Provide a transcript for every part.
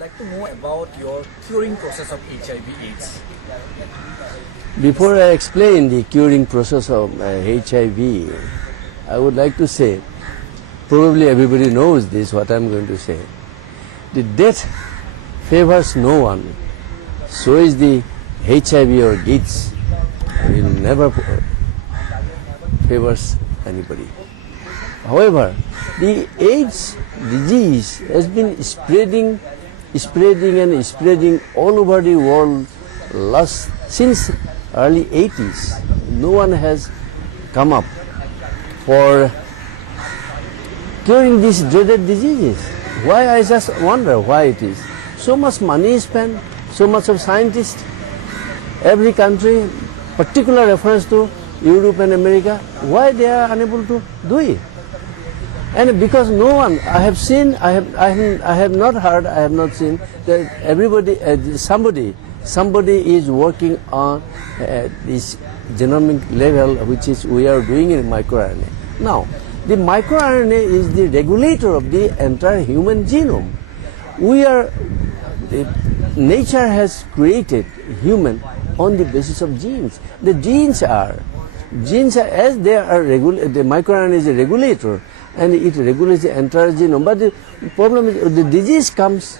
like to know about your curing process of HIV/AIDS. Before I explain the curing process of HIV, I would like to say, probably everybody knows this, what I am going to say. The death favors no one, so is the HIV or AIDS. It never favors anybody. However, the AIDS disease has been spreading all over the world since early 80s. No one has come up for curing these dreaded diseases. Why? I just wonder why it is. So much money is spent, so much of scientists, every country, particular reference to Europe and America, why they are unable to do it? And because no one, I have not heard, I have not seen that everybody, somebody is working on this genomic level, which is we are doing in microRNA. Now, the microRNA is the regulator of the entire human genome. Nature has created human on the basis of genes. The genes are as they are the microRNA is a regulator, and it regulates the entire genome. But the problem is the disease comes,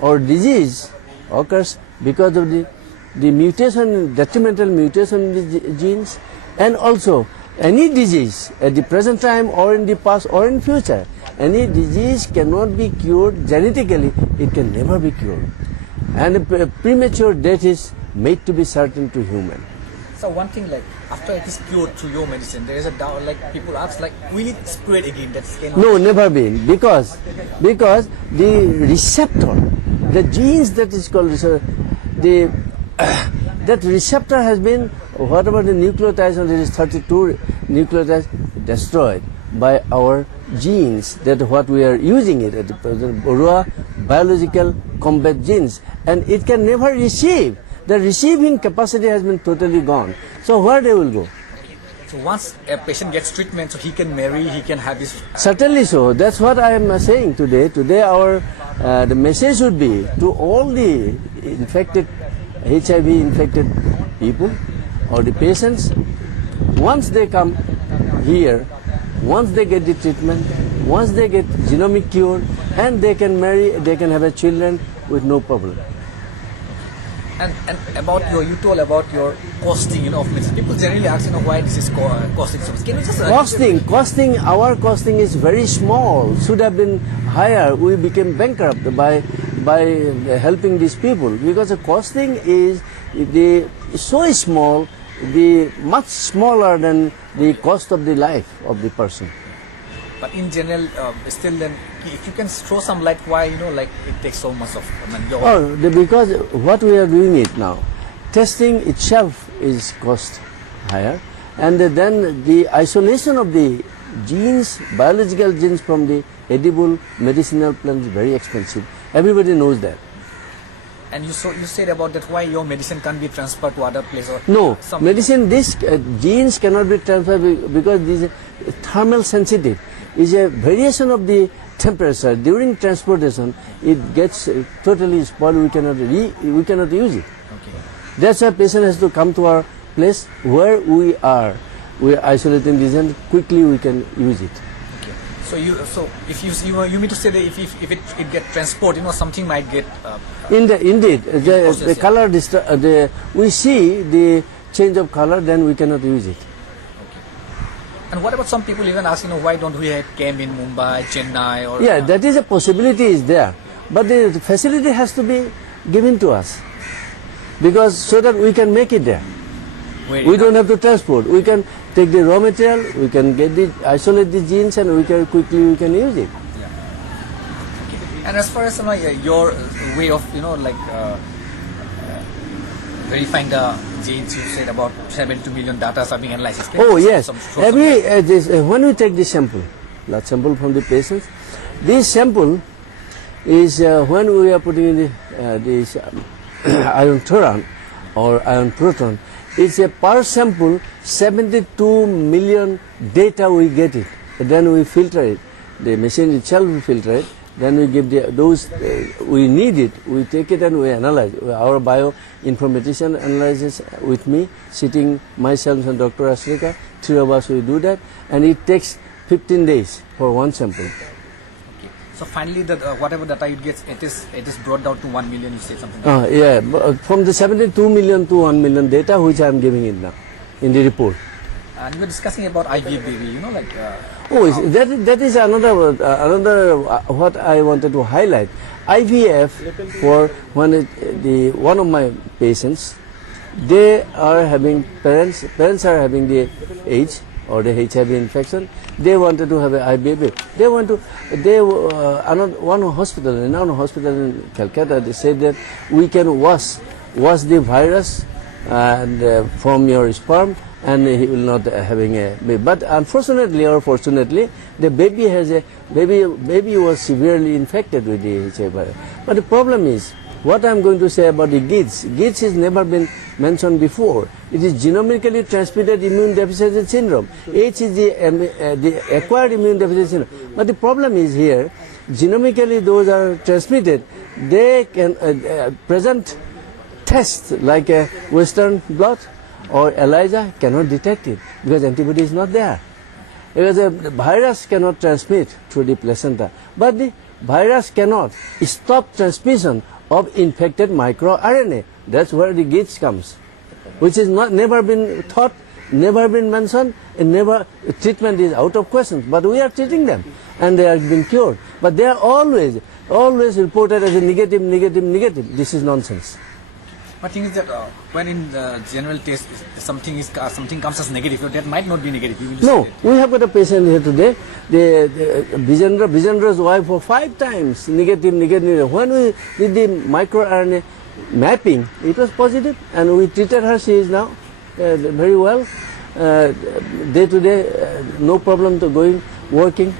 or disease occurs because of the mutation, detrimental mutation in the genes, and also any disease at the present time or in the past or in future, any disease cannot be cured genetically, it can never be cured. And premature death is made to be certain to human. So one thing, like after it is cured through your medicine, there is a doubt, like people ask, like will it spread again? That's no, never been, because the receptor, the genes that is called that receptor has been, whatever the nucleotides, and there is 32 nucleotides destroyed by our genes, that what we are using it at the present, Baruah biological combat genes, and it can never receive. The receiving capacity has been totally gone. So where they will go? So once a patient gets treatment, so he can marry, he can have his... Certainly so. That's what I am saying today. Today our the message would be to all the infected, HIV infected people or the patients, once they come here, once they get the treatment, once they get genomic cure, and they can marry, they can have a children with no problem. And about you told about your costing, of medicine. People generally ask, why this is costing so much. Can you just... Costing, our costing is very small. Should have been higher. We became bankrupt by helping these people, because the costing is so small, much smaller than the cost of the life of the person. But in general, still then, if you can throw some light, why, like it takes so much of money? Because what we are doing it now, testing itself is cost higher, and then the isolation of the genes, biological genes from the edible medicinal plants is very expensive. Everybody knows that. And you said about that, why your medicine can't be transferred to other place? Or no, medicine, these genes cannot be transferred because this is thermal sensitive. Is a variation of the temperature during transportation. It gets totally spoiled. We cannot use it. Okay. That's why patient has to come to our place where we are isolating this, and quickly we can use it. Okay. So if you mean to say that if it get transported, something might get. Indeed, the color we see the change of color, then we cannot use it. And what about some people even asking, why don't we have camp in Mumbai, Chennai, or... Yeah, that is a possibility is there. But the facility has to be given to us, because so that we can make it there. We don't have to transport. We can take the raw material, we can isolate the genes, and we can use it. Yeah. Okay. And as far as your way of, verifying the genes, you said about 72 million data are being analyzed. Yes. When we take the sample, blood sample from the patients, this sample is when we are putting in this ion thoron or ion proton, it's a per sample 72 million data we get it. Then we filter it. The machine itself will filter it, then we give those we need it, we take it and we analyze. Our bioinformatician analyzes with me, sitting myself and Dr. Asrika, 3 of us we do that, and it takes 15 days for one sample. Okay. So finally, whatever data you get, it is brought down to 1 million. You say something. Yeah, from the 72 million to 1 million data, which I am giving it now in the report. And we were discussing about ITBP, that is another what I wanted to highlight. IVF for one of my patients, they are having parents are having the AIDS or the HIV infection. They wanted to have an IVF. One hospital in Calcutta, they said that we can wash the virus and from your sperm, and he will not having a baby. But unfortunately or fortunately, the baby was severely infected with the HIV virus. But the problem is, what I am going to say about the GIDS. GIDS has never been mentioned before. It is genomically transmitted immune deficiency syndrome. H is the acquired immune deficiency syndrome. But the problem is here, genomically those are transmitted. They can present tests like a Western blot or ELISA cannot detect it because antibody is not there. Because the virus cannot transmit through the placenta, but the virus cannot stop transmission of infected microRNA. That's where the GIDS comes, which is never been thought, never been mentioned, and treatment is out of question. But we are treating them, and they are being cured. But they are always reported as a negative. This is nonsense. But thing is that when in the general test something comes as negative, that might not be negative. No, we have got a patient here today. The Vijendra's wife for 5 times negative. When we did the microRNA mapping, it was positive, and we treated her. She is now very well, day to day, no problem to going working.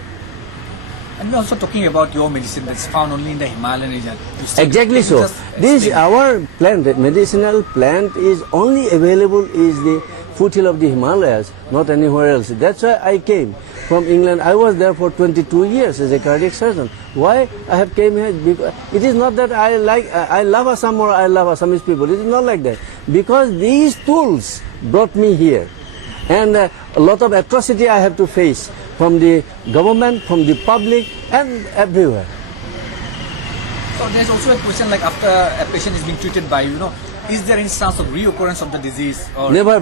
And we're also talking about your medicine that's found only in the Himalayan region. Exactly so. This our plant, medicinal plant, is only available is the foothill of the Himalayas, not anywhere else. That's why I came from England. I was there for 22 years as a cardiac surgeon. Why I have came here? Because it is not that I love Assam or I love Assamese people. It is not like that. Because these tools brought me here, and a lot of atrocity I have to face from the government, from the public, and everywhere. So there's also a question like after a patient is being treated by is there any chance of reoccurrence of the disease? Or Never.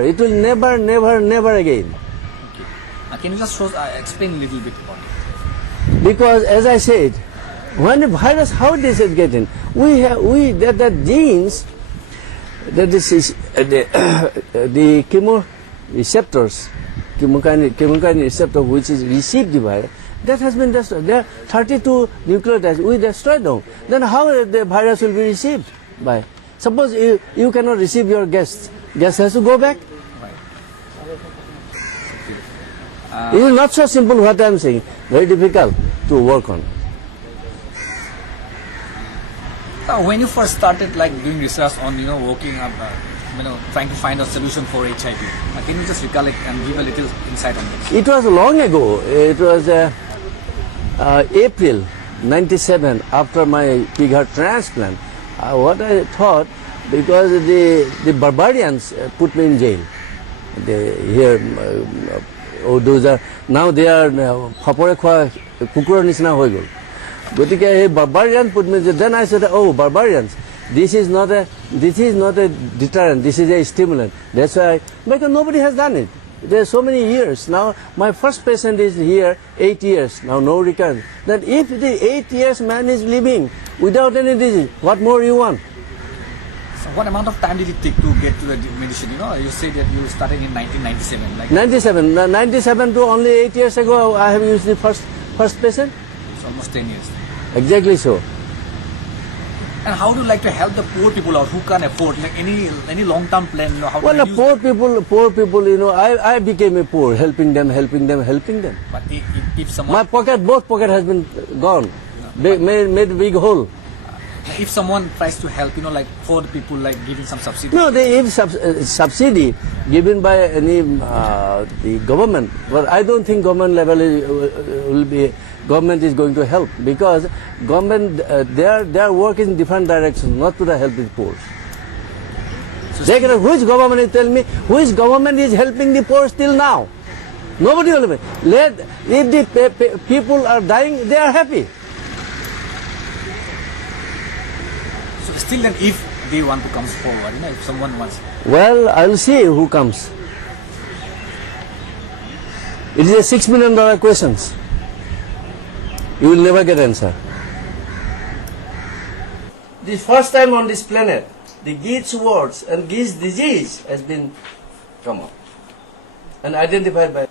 It will never again. Okay. Can you just explain a little bit about it? Because as I said, when the virus, how this is getting, the genes, that is the chemoreceptors, chemokine receptor which is received the virus, that has been destroyed. There are 32 nucleotides. We destroyed them. Then how the virus will be received by? Suppose you cannot receive your guest. Guest has to go back. It is not so simple what I am saying. Very difficult to work on. So when you first started doing research on working up, trying to find a solution for HIV, can you just recollect and give a little insight on this? It was long ago. It was April 97 after my pig heart transplant. What I thought, because the barbarians put me in jail. Those are now they are khapore khwa kukur nisna hoy gol. Gotike barbarians put me. Then I said, oh, barbarians. This is not a deterrent. This is a stimulant. That's why, because nobody has done it. There are so many years now. My first patient is here 8 years now, no recurrence. Then if the 8 years man is living without any disease, what more you want? So what amount of time did it take to get to the medicine? You say that you started in 1997. 97 to only 8 years ago, I have used the first patient. It's almost 10 years. Exactly so. And how do you like to help the poor people out who can't afford any long-term plan? How well, the poor people, I became a poor, helping them. But if someone, both pocket has been gone, made a big hole. If someone tries to help, like for the people, like giving some subsidy. No, they give subsidy given by any the government, but I don't think government level government is going to help, because government their work is in different directions, not to the help the poor. So Which government is, tell me, which government is helping the poor still now? Nobody will help. If the people are dying, they are happy. So still then, if they want to come forward, if someone wants. Well, I'll see who comes. It is a $6 million questions. You will never get answer. This first time on this planet, the Gates words and Gates disease has been come up and identified by.